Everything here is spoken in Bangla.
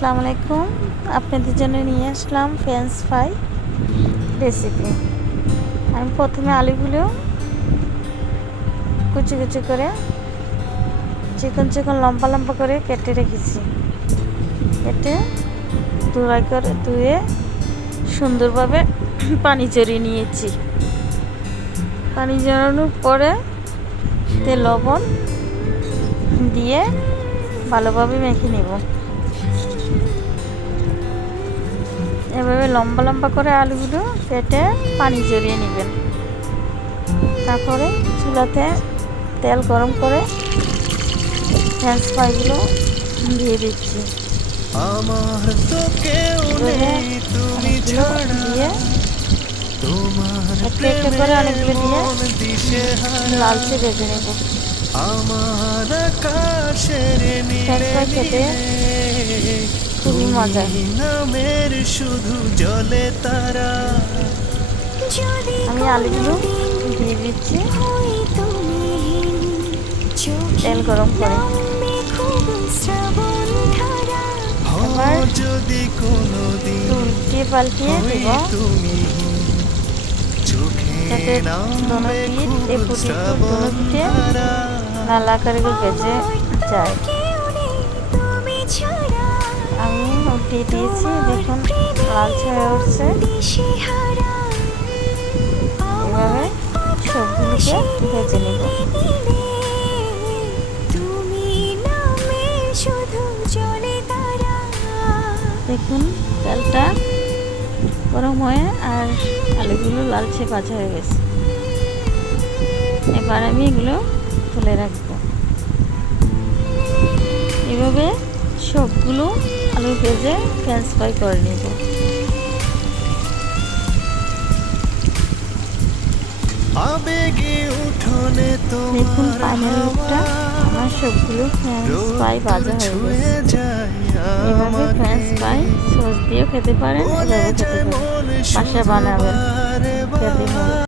আসসালামু আলাইকুম। আপনাদের জন্য নিয়ে আসলাম ফ্রেঞ্চ ফ্রাই রেসিপি আমি প্রথমে আলুগুলো কুচি কুচি করে চিকন চিকন লম্বা লম্বা করে কেটে রেখেছি। কেটে ধুলাই করে ধুয়ে সুন্দরভাবে পানি জড়িয়ে নিয়েছি। পানি জড়ানোর পরে তে লবণ দিয়ে ভালোভাবে মেখে নেব। এভাবে লম্বা লম্বা করে আলুগুলো কেটে পানি জড়িয়ে নেবেন। তারপরে চুলাতে তেল গরম করে ফ্রেঞ্চ ফ্রাইগুলো দিয়ে দিচ্ছি। আমার তো কেউ নেই তুমি ছাড়া তোমার দিয়ে মন দিশে লালচে ভেজে নেব। আমার আকাশের ফ্রাই খেতে খুবই মজা। নামের শুধু জলে তারা। আমি আলুগুলো দিয়ে দিচ্ছি। তেল গরম করে। হও যদি কোনো দিন পাল্টিয়ে দিব। তুমি চোখে যাতে দোনো পিঠ খুব এপুট এপুট দোনো পিঠে ধারা। করে ভেজে যায়। আমি দিয়েছি, দেখুন লালচে হয়ে উঠছে। এভাবে সবগুলোকে ভেজে নেব। দেখুন, তেলটা গরম হয়ে আর আলুগুলো লালচে ভাজা হয়ে গেছে। এবার আমি এগুলো তুলে রাখব। সবগুলো আলু ভেজে ফ্রেঞ্চ ফ্রাই করে নেব। দেখুন লুকটা আমার সবগুলো ফ্রেঞ্চ ফ্রাই ভাজা হয়ে গেছে। এভাবে ফ্রেঞ্চ ফ্রাই সস দিয়েও খেতে পারেন এভাবে খেতে পারেন। মন বানাবেন। খেতে